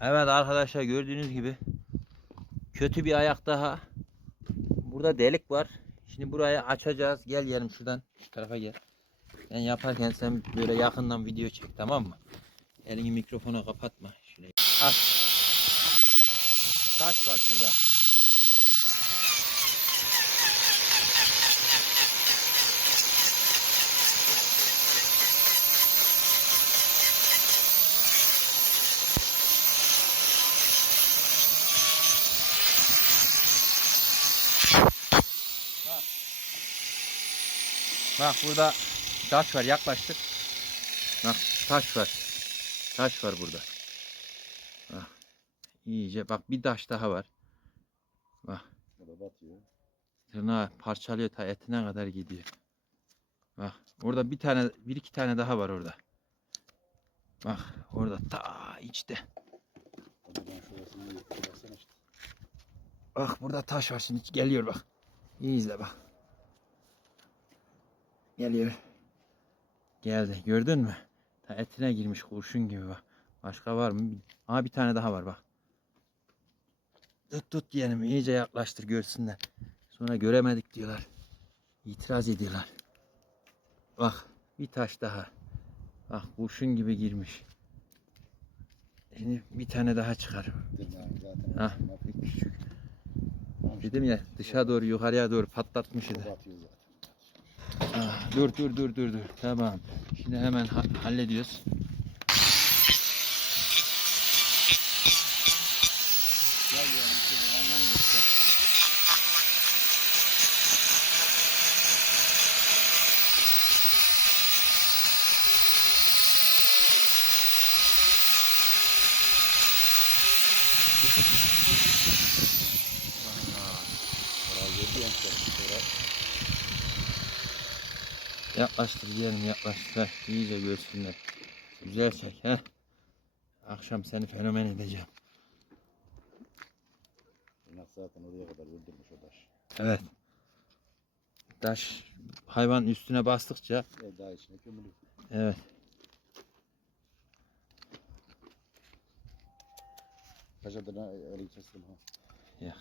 Evet arkadaşlar gördüğünüz gibi kötü bir ayak daha. Burada delik var. Şimdi burayı açacağız. Gel yerim şuradan. Şu tarafa gel. Ben yaparken sen böyle yakından video çek tamam mı? Elini mikrofona kapatma. Şöyle. Al. Taş var şurada. Bak burada taş var yaklaştık. Bak taş var. Taş var burada. Bak. İyice bak bir taş daha var. Bak tırnağı parçalıyor ta etine kadar gidiyor. Bak orada bir tane bir iki tane daha var orada. Bak orada ta içte. Bak burada taş var şimdi geliyor bak. İyi izle bak. Geliyor. Geldi. Gördün mü? Ta etine girmiş kurşun gibi bak. Başka var mı? Aa bir tane daha var bak. Tut tut yeğenim iyice yaklaştır görsünler. Sonra göremedik diyorlar. İtiraz ediyorlar. Bak bir taş daha. Bak kurşun gibi girmiş. Şimdi bir tane daha çıkar. Bir küçük. Dedim ya dışa doğru yukarıya doğru patlatmış Bu idi. batıyor zaten. Ah, dur dur dur dur dur. Tamam. Şimdi hemen ha- hallediyoruz. Gel yeğenim, şöyle yandan Yaklaştır yeğenim yaklaştır. İyice görsünler. Güzel çek. Heh. Akşam seni fenomen edeceğim. tırnak zaten oraya kadar öldürmüş o taş. Evet. Taş hayvan üstüne bastıkça E, daha içine kömürlü. evet. Kaça tırnağı eli kestim ha. Ya.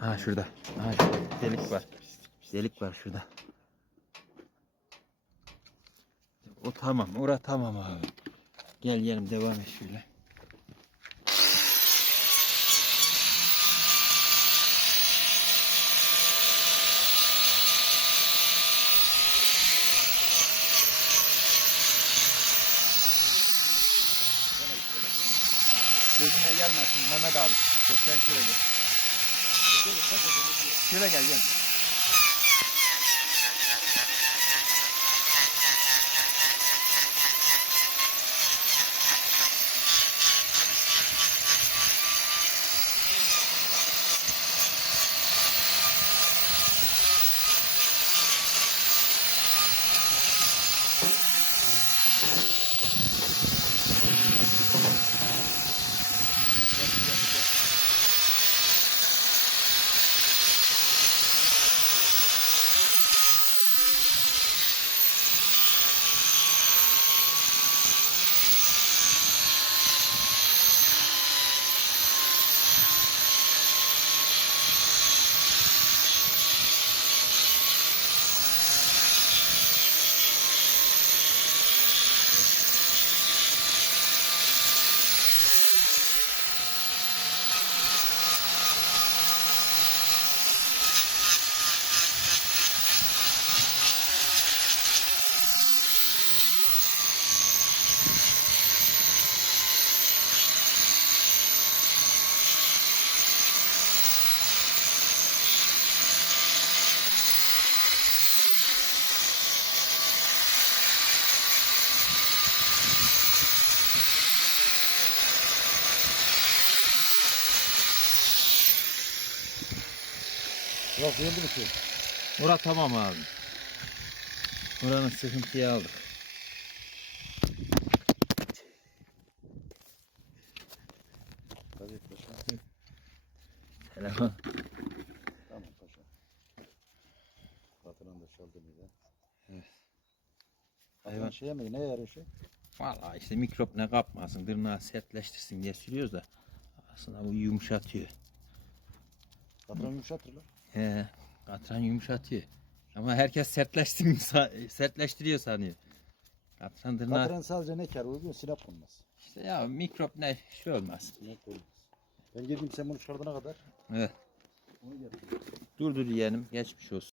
Ha şurada. Ha şurada. Delik var. Delik var şurada. O tamam. Ora tamam abi. Gel yerim devam et şöyle. Gözüne gelmesin Mehmet abi. Sen şöyle gel. Şöyle gel gel. Yok geldi mi ki? Ora tamam abi. Oranın sıkıntıyı aldık. Tabii paşa. Telefon. Tamam paşa. Hatıran da çaldı bir de. Evet. Hayvan şeye mi? Ne yarıyor şey? Vallahi işte mikrop ne kapmasın, tırnağı sertleştirsin diye sürüyoruz da aslında bu yumuşatıyor. Katran yumuşatır lan. He, katran yumuşatıyor. Ama herkes sertleştirmiyor, sa- sertleştiriyor sanıyor. Katran tırnağı Katran sadece ne kar oluyor? Sinap konmaz. işte ya mikrop ne şey olmaz. Sinap. Ben geldim sen bunu çıkardığına kadar. Evet. Onu. Dur dur yeğenim geçmiş olsun.